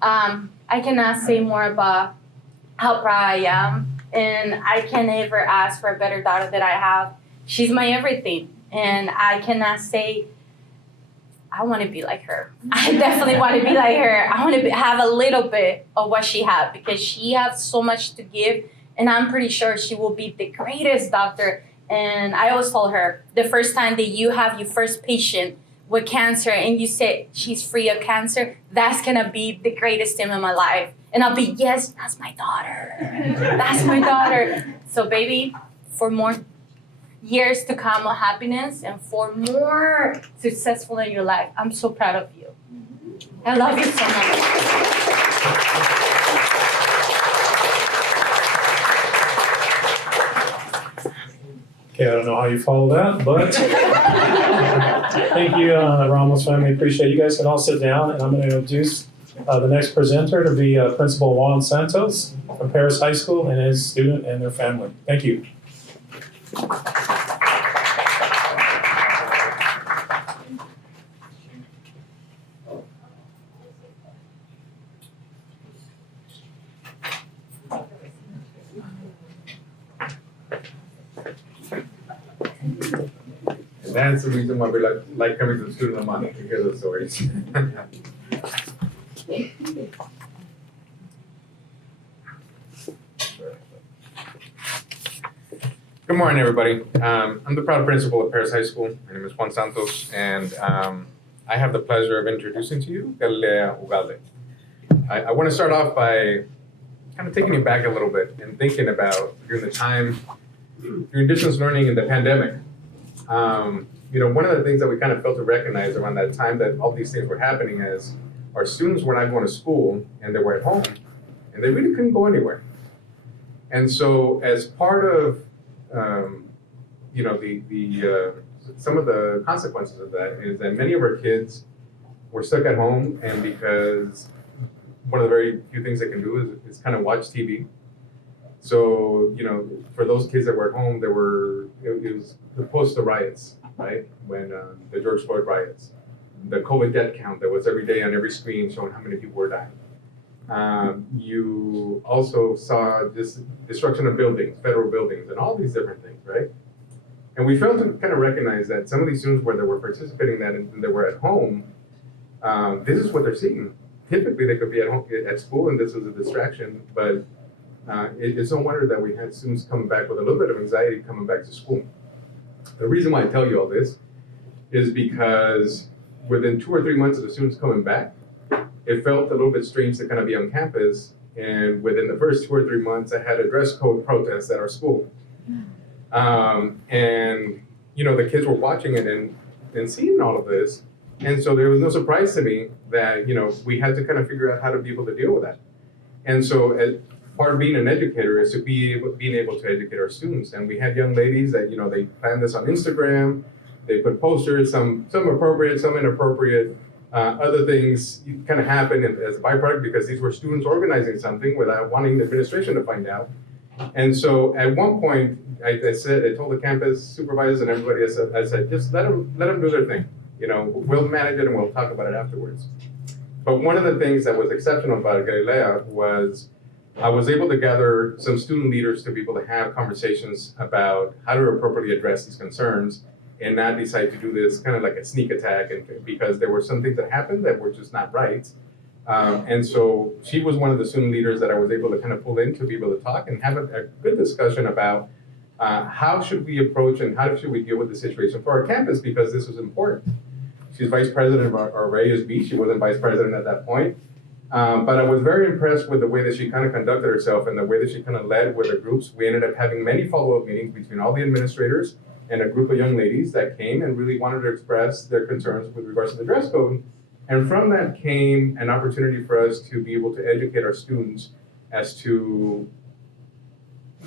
I cannot say more about how proud I am. And I can never ask for a better daughter that I have. She's my everything. And I cannot say, I want to be like her. I definitely want to be like her. I want to have a little bit of what she had because she has so much to give. And I'm pretty sure she will be the greatest doctor. And I always told her, the first time that you have your first patient with cancer and you say she's free of cancer, that's going to be the greatest thing in my life. And I'll be, yes, that's my daughter. That's my daughter. So baby, for more years to come of happiness and for more successful in your life, I'm so proud of you. I love you so much. Okay, I don't know how you follow that, but thank you, Ramos family. Appreciate it. You guys can all sit down, and I'm going to introduce the next presenter to be Principal Juan Santos from Paris High School and his student and their family. Thank you. And that's the reason why we like coming to the Student of the Month, to hear those stories. Good morning, everybody. I'm the proud principal of Paris High School. My name is Juan Santos, and I have the pleasure of introducing to you Galilea Ugalde. I want to start off by kind of taking you back a little bit and thinking about during the time, during distance learning and the pandemic. One of the things that we kind of failed to recognize around that time that all these things were happening is our students were not going to school and they were at home and they really couldn't go anywhere. And so as part of, some of the consequences of that is that many of our kids were stuck at home, and because one of the very few things they can do is kind of watch TV. So, for those kids that were at home, it was post the riots, right? When the George Floyd riots, the COVID death count that was every day on every screen showing how many people were dying. You also saw this destruction of buildings, federal buildings, and all these different things, right? And we failed to kind of recognize that some of these students where they were participating in that and they were at home, this is what they're seeing. Typically, they could be at home at school, and this was a distraction, but it's no wonder that we had students coming back with a little bit of anxiety coming back to school. The reason why I tell you all this is because within 2 or 3 months of the students coming back, it felt a little bit strange to kind of be on campus. And within the first 2 or 3 months, I had a dress code protest at our school. The kids were watching it and seeing all of this. And so there was no surprise to me that, we had to kind of figure out how to be able to deal with that. And so as part of being an educator is to being able to educate our students. And we had young ladies that, they planned this on Instagram. They put posters, some appropriate, some inappropriate. Other things kind of happened as a byproduct because these were students organizing something without wanting the administration to find out. And so at one point, I told the campus supervisors and everybody, I said, just let them do their thing. We'll manage it and we'll talk about it afterwards. But one of the things that was exceptional about Galilea was I was able to gather some student leaders to be able to have conversations about how to appropriately address these concerns and not decide to do this kind of like a sneak attack, and because there were some things that happened that were just not right. And so she was one of the student leaders that I was able to kind of pull in to be able to talk and have a good discussion about how should we approach and how should we deal with the situation for our campus, because this was important. She's vice president of our AUSB. She wasn't vice president at that point. But I was very impressed with the way that she kind of conducted herself and the way that she kind of led with the groups. We ended up having many follow-up meetings between all the administrators and a group of young ladies that came and really wanted to express their concerns with regards to the dress code. And from that came an opportunity for us to be able to educate our students as to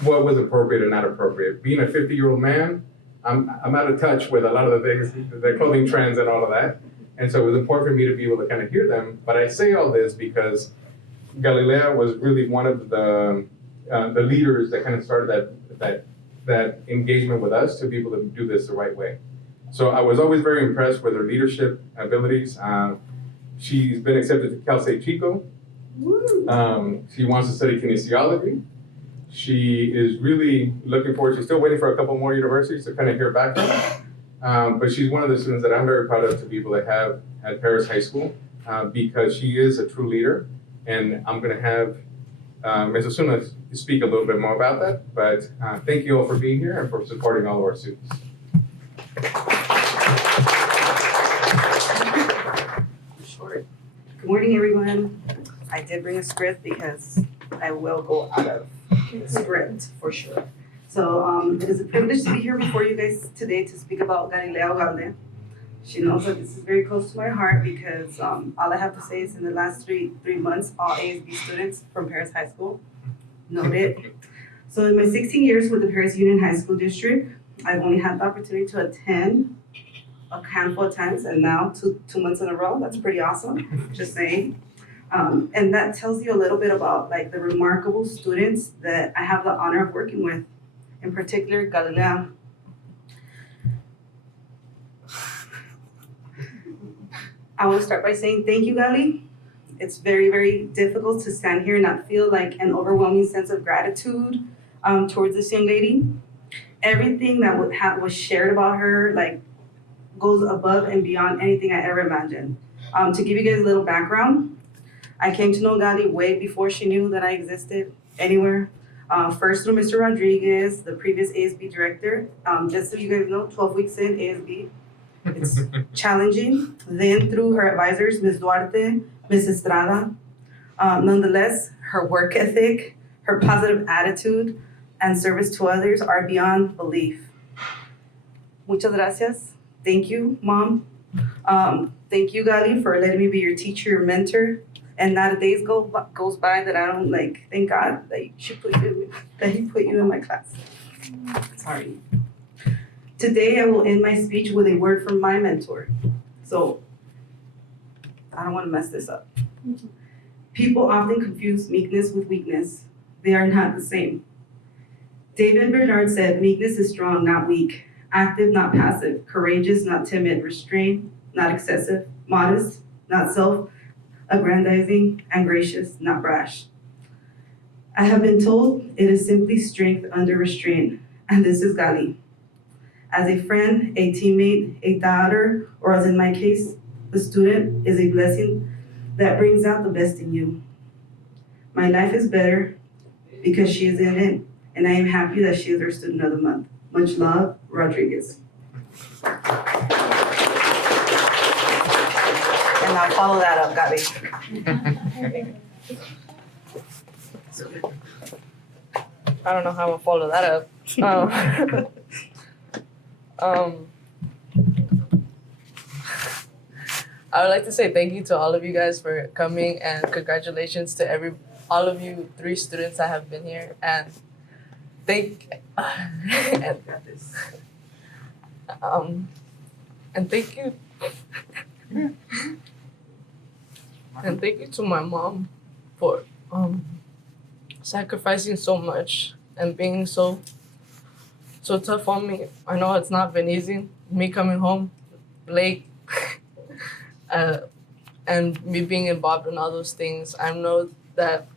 what was appropriate and not appropriate. Being a 50-year-old man, I'm out of touch with a lot of the things, the clothing trends and all of that. And so it was important for me to be able to kind of hear them. But I say all this because Galilea was really one of the leaders that kind of started that engagement with us to be able to do this the right way. So I was always very impressed with her leadership abilities. She's been accepted to Cal State Chico. She wants to study kinesiology. She is really looking forward. She's still waiting for a couple more universities to kind of hear back from. But she's one of the students that I'm very proud of to be able to have at Paris High School because she is a true leader. And I'm going to have Ms. Osuna speak a little bit more about that. But thank you all for being here and for supporting all of our students. Short. Good morning, everyone. I did bring a script because I will go out of script for sure. So it is a privilege to be here before you guys today to speak about Galilea Ugalde. She knows that this is very close to my heart because all I have to say is in the last three months, all ASB students from Paris High School noted. So in my 16 years with the Paris Union High School District, I've only had the opportunity to attend a handful of times, and now two months in a row. That's pretty awesome, just saying. And that tells you a little bit about like the remarkable students that I have the honor of working with in particular Galilea. I want to start by saying thank you, Gali. It's very, very difficult to stand here and not feel like an overwhelming sense of gratitude towards this young lady. Everything that was shared about her like goes above and beyond anything I ever imagined. To give you guys a little background, I came to know Gali way before she knew that I existed anywhere. First through Mr. Rodriguez, the previous ASB director. Just so you guys know, 12 weeks in ASB, it's challenging. Then through her advisors, Ms. Duarte, Ms. Estrada. Nonetheless, her work ethic, her positive attitude, and service to others are beyond belief. Muchas gracias. Thank you, Mom. Thank you, Gali, for letting me be your teacher, your mentor. And not a day goes by that I don't thank God that he put you in my class. Sorry. Today I will end my speech with a word from my mentor. So I don't want to mess this up. People often confuse meekness with weakness. They are not the same. David Bernard said, meekness is strong, not weak, active, not passive, courageous, not timid, restrained, not excessive, modest, not self-aggrandizing, and gracious, not brash. I have been told it is simply strength under restraint, and this is Gali. As a friend, a teammate, a daughter, or as in my case, the student is a blessing that brings out the best in you. My life is better because she is in it, and I am happy that she is our student of the month. Much love, Rodriguez. And I'll follow that up, Gabi. I don't know how I'll follow that up. I would like to say thank you to all of you guys for coming, and congratulations to all of you 3 students that have been here, and thank you to my mom for sacrificing so much and being so tough on me. I know it's not been easy, me coming home late and me being involved in all those things. I know that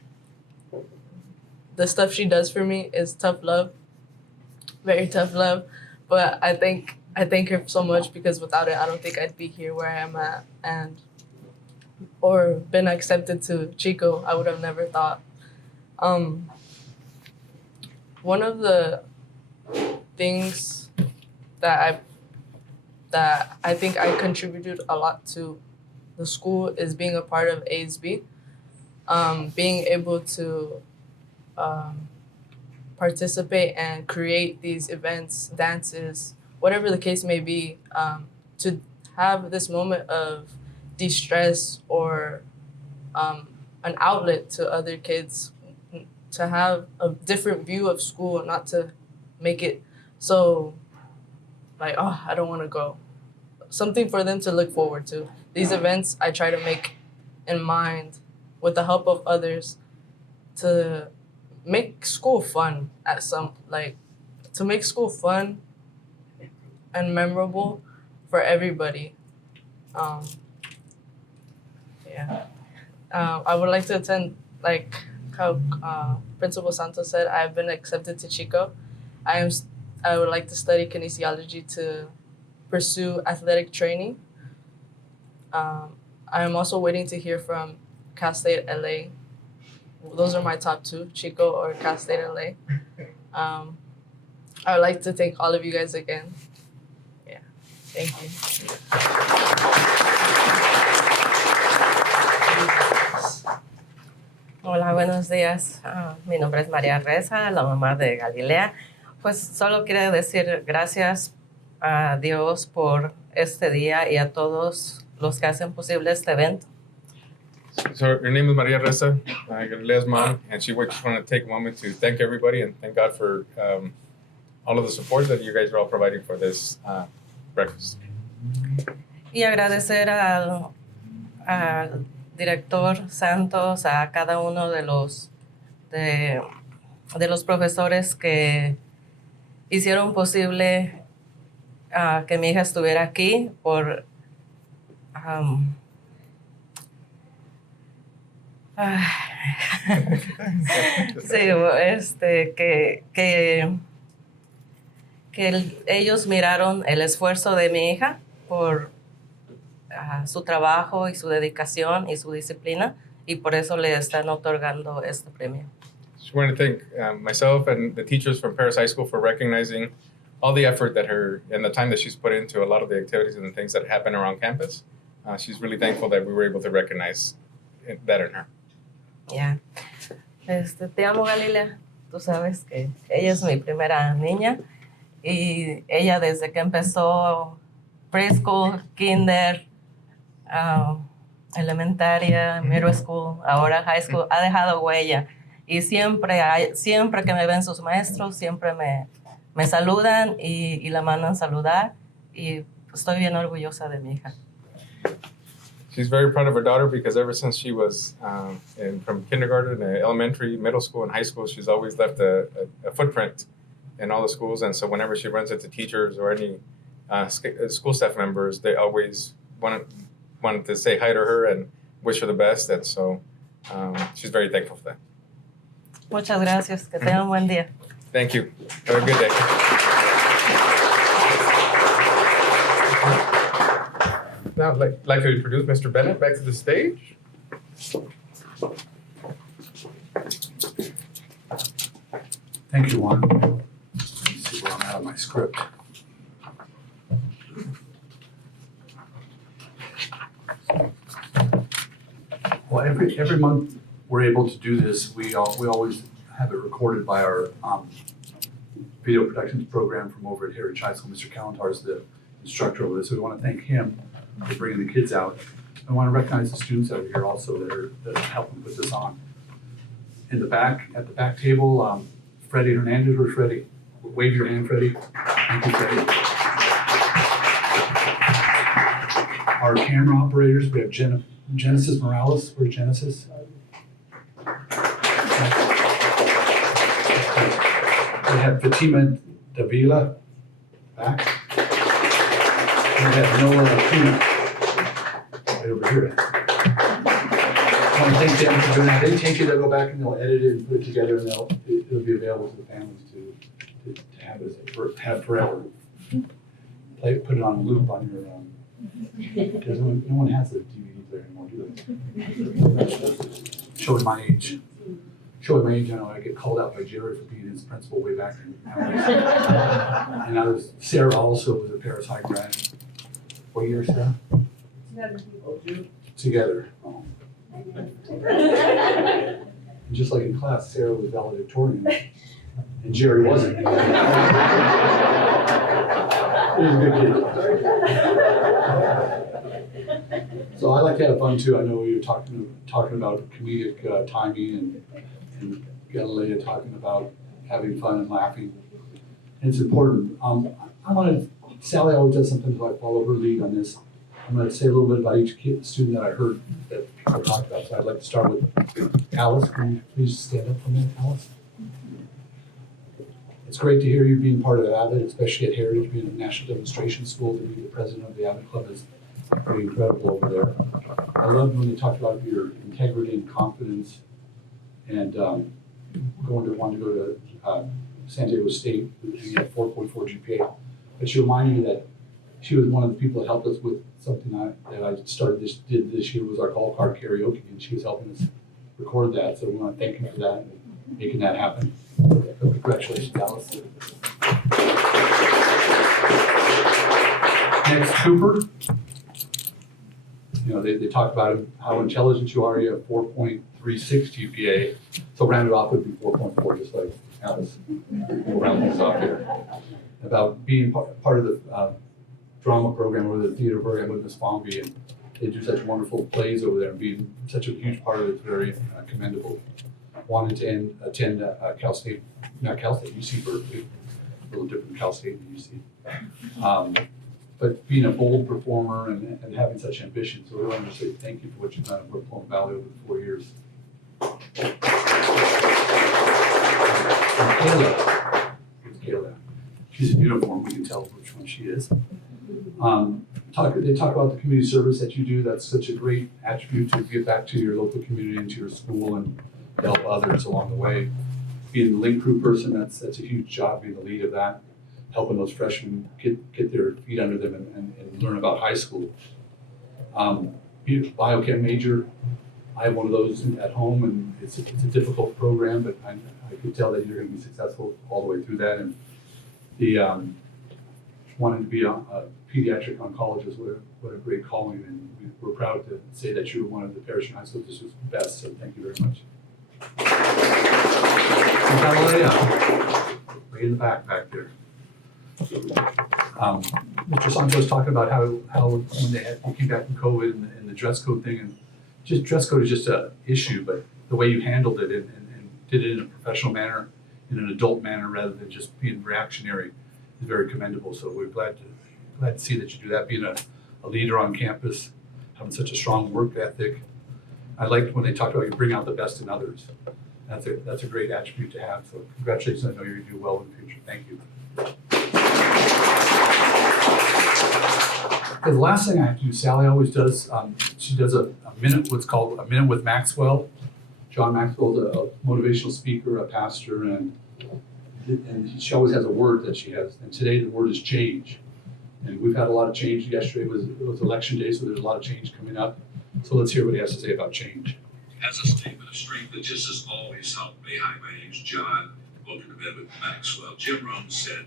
the stuff she does for me is tough love, very tough love, but I thank her so much, because without it, I don't think I'd be here where I am at or been accepted to Chico. I would have never thought. One of the things that I think I contributed a lot to the school is being a part of ASB, being able to participate and create these events, dances, whatever the case may be, to have this moment of de-stress or an outlet to other kids, to have a different view of school, not to make it so like, oh, I don't want to go. Something for them to look forward to. These events I try to make in mind with the help of others to make school fun to make school fun and memorable for everybody. I would like to attend, like how Principal Santos said, I've been accepted to Chico. I would like to study kinesiology to pursue athletic training. I am also waiting to hear from Cal State LA. Those are my top 2, Chico or Cal State LA. I would like to thank all of you guys again. Yeah, thank you. Hola, buenos días. Mi nombre es María Reza, la mamá de Galilea. Pues solo quiero decir gracias a Dios por este día y a todos los que hacen posible este evento. So her name is Maria Reza, Galilea's mom, and she just wanted to take a moment to thank everybody and thank God for all of the support that you guys are all providing for this breakfast. Y agradecer al director Santos, a cada uno de los profesores que hicieron posible que mi hija estuviera aquí por sí, ellos miraron el esfuerzo de mi hija por su trabajo y su dedicación y su disciplina y por eso le están otorgando este premio. Just want to thank myself and the teachers from Paris High School for recognizing all the effort that her and the time that she's put into a lot of the activities and the things that happen around campus. She's really thankful that we were able to recognize that in her. Yeah. Te amo, Galilea. Tú sabes que ella es mi primera niña y ella desde que empezó preschool, kinder, elementaria, middle school, ahora high school, ha dejado huella. Y siempre que me ven sus maestros, siempre me saludan y la mandan saludar. Y estoy bien orgullosa de mi hija. She's very proud of her daughter because ever since she was from kindergarten, elementary, middle school, and high school, she's always left a footprint in all the schools. And so whenever she runs into teachers or any school staff members, they always wanted to say hi to her and wish her the best. And so she's very thankful for that. Muchas gracias. Que tengan un buen día. Thank you. Have a good day. Now, I'd like to introduce Mr. Bennett back to the stage. Thank you, Juan. Let's see where I'm at on my script. Well, every month we're able to do this. We always have it recorded by our video productions program from over at Heritage High School. Mr. Kalantar is the instructor over this, so we want to thank him for bringing the kids out. I want to recognize the students over here also that are helping put this on. In the back, at the back table, Freddie Hernandez. Where's Freddie? Wave your hand, Freddie. Thank you, Freddie. Our camera operators, we have Genesis Morales. Where's Genesis? We have Fatima Davila back. We have Noah Lacuna right over here. I want to thank them for doing that. They take it, they'll go back and they'll edit it and put it together, and it'll be available to the families to have it have forever. Put it on loop on your because no one has a DVD player anymore, do they? Showing my age. Showing my age, I know I get called out by Jerry for being his principal way back then. And Sarah also was a Paris High grad. What year, Sarah? Together. Oh. And just like in class, Sarah was valedictorian, and Jerry wasn't. He was a good kid. So I like to have fun too. I know we were talking about comedic timing and Galilea talking about having fun and laughing. And it's important. Sally always does something, so I follow her lead on this. I'm going to say a little bit about each student that I heard that people talked about. So I'd like to start with Alice. Can you please stand up for a minute, Alice? It's great to hear you being part of AVID, especially at Heritage, being a national demonstration school. To be the president of the AVID Club is pretty incredible over there. I loved when they talked about your integrity and confidence and wanting to go to San Diego State and you had 4.4 GPA. But she reminded me that she was one of the people that helped us with something that I did this year was our call card karaoke, and she was helping us record that. So we want to thank you for that and making that happen. So congratulations, Alice. Next, Cooper. You know, they talked about how intelligent you are. You have 4.36 GPA. So rounded off would be 4.4, just like Alice. We'll round things off here. About being part of the drama program or the theater program with Miss Fomby, and they do such wonderful plays over there, and being such a huge part of it is very commendable. Wanted to attend Cal State, not Cal State, UC Berkeley, a little different than Cal State and UC. But being a bold performer and having such ambition, so we want to say thank you for what you've done at Brooklyn Valley over the 4 years. Kayla. she's in uniform, we can tell which one she is. They talk about the community service that you do. That's such a great attribute to give back to your local community and to your school and help others along the way. Being the link crew person, that's a huge job, being the lead of that, helping those freshmen get their feet under them and learn about high school. Biochem major, I have one of those at home, and it's a difficult program, but I can tell that you're going to be successful all the way through that. And the wanting to be a pediatric oncologist, what a great calling, and we're proud to say that you're one of the parish and high school district's best. So thank you very much. Way in the back there. Mr. Santos talking about how when we came back from COVID and the dress code thing, and just dress code is just an issue, but the way you handled it and did it in a professional manner, in an adult manner, rather than just being reactionary, is very commendable. So we're glad to see that you do that, being a leader on campus, having such a strong work ethic. I liked when they talked about you bring out the best in others. That's a great attribute to have. So congratulations. I know you're going to do well in the future. Thank you. Okay, the last thing I have to do, Sally always does, she does a minute, what's called a minute with Maxwell. John Maxwell's a motivational speaker, a pastor, and she always has a word that she has. And today the word is change. And we've had a lot of change. Yesterday was election day, so there's a lot of change coming up. So let's hear what he has to say about change. Has a statement of strength that just has always helped me. Hi, my name's John. Welcome to Bed with Maxwell. Jim Rohn said,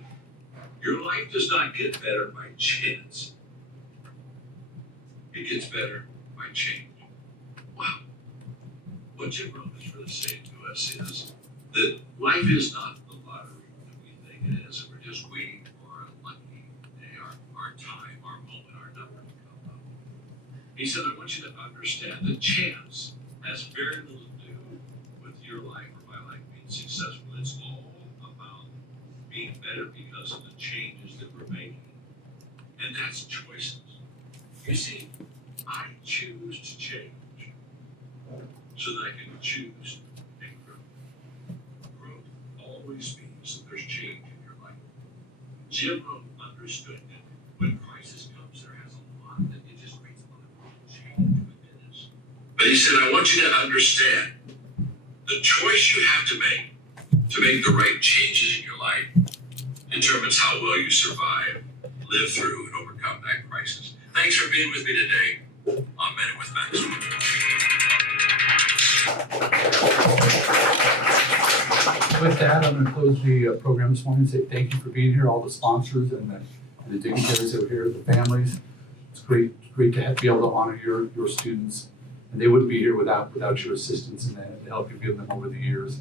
"Your life does not get better by chance. It gets better by change." Wow. What Jim Rohn is really saying to us is that life is not the lottery that we think it is, and we're just waiting for a lucky day, our time, our moment, our number to come up. He said, "I want you to understand that chance has very little to do with your life or my life being successful. It's all about being better because of the changes that we're making. And that's choices. You see, I choose to change so that I can choose and grow. Growth always means that there's change in your life." Jim Rohn understood that when crisis comes, there has a lot that it just creates a lot of change within us. But he said, "I want you to understand the choice you have to make the right changes in your life determines how well you survive, live through, and overcome that crisis." Thanks for being with me today on Minute with Maxwell. With that, I'm going to close the program this morning and say thank you for being here, all the sponsors and the dignitaries that were here, the families. It's great to be able to honor your students. And they wouldn't be here without your assistance and the help you've given them over the years.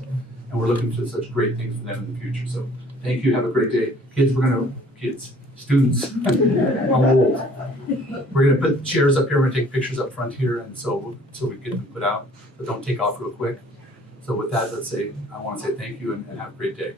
And we're looking for such great things for them in the future. So thank you. Have a great day. Students, I'm old. We're going to put chairs up here. We're going to take pictures up front here, and so we get them put out. But don't take off real quick. So with that, I want to say thank you and have a great day.